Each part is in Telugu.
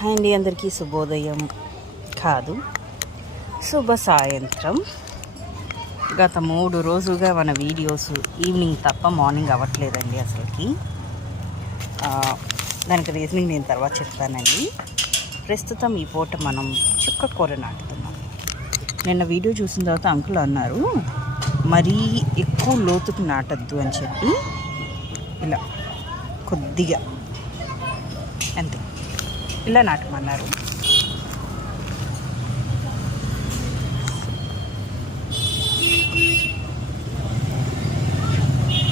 హాయ్ అండి, అందరికీ శుభోదయం కాదు, శుభ సాయంత్రం. గత 3 రోజులుగా మన వీడియోస్ ఈవినింగ్ తప్ప మార్నింగ్ అవ్వట్లేదండి అసలుకి. దానికి రీజనింగ్ నేను తర్వాత చెప్తానండి. ప్రస్తుతం ఈ పూట మనం చుక్క కూర నాటుతున్నాం. నిన్న వీడియో చూసిన తర్వాత అంకుల్ అన్నారు మరీ ఎక్కువ లోతుకు నాటద్దు అని చెప్పి, ఇలా కొద్దిగా అంతే ఇలా నాటమన్నారు.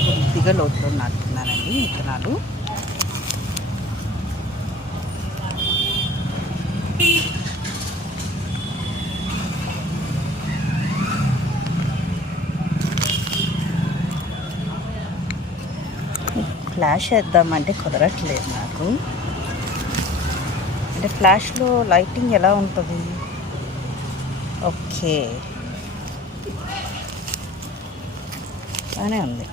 కొద్దిగా లోతులో నాటుతున్నానండి విత్తనాలు. ఫ్లాష్ వేద్దామంటే కుదరట్లేదు నాకు. అంటే ఫ్లాష్లో లైటింగ్ ఎలా ఉంటుంది? ఓకే, బాగానే ఉంది.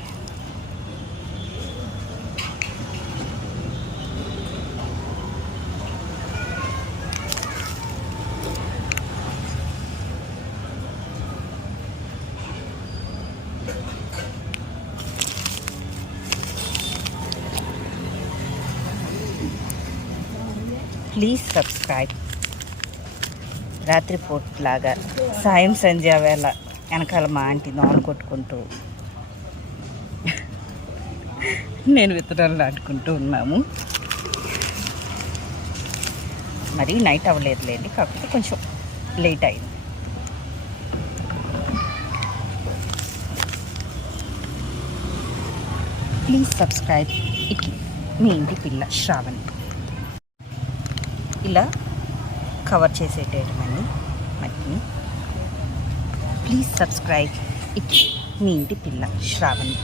Please subscribe. రాత్రిపూట్లాగా సాయం సంధ్య వేళ వెనకాల మా ఆంటీ నోను కొట్టుకుంటూ నేను విత్తనాలు నాటుకుంటూ ఉన్నాము. మరీ నైట్ అవ్వలేదులేండి, కాకపోతే కొంచెం లేట్ అయింది. Please subscribe. ఇట్లా మీ ఇంటి పిల్ల శ్రావణి. ఇలా కవర్ చేసేటేయటమండి మట్టిని. Please subscribe. ఇట్లా మీ ఇంటి పిల్ల శ్రావణి.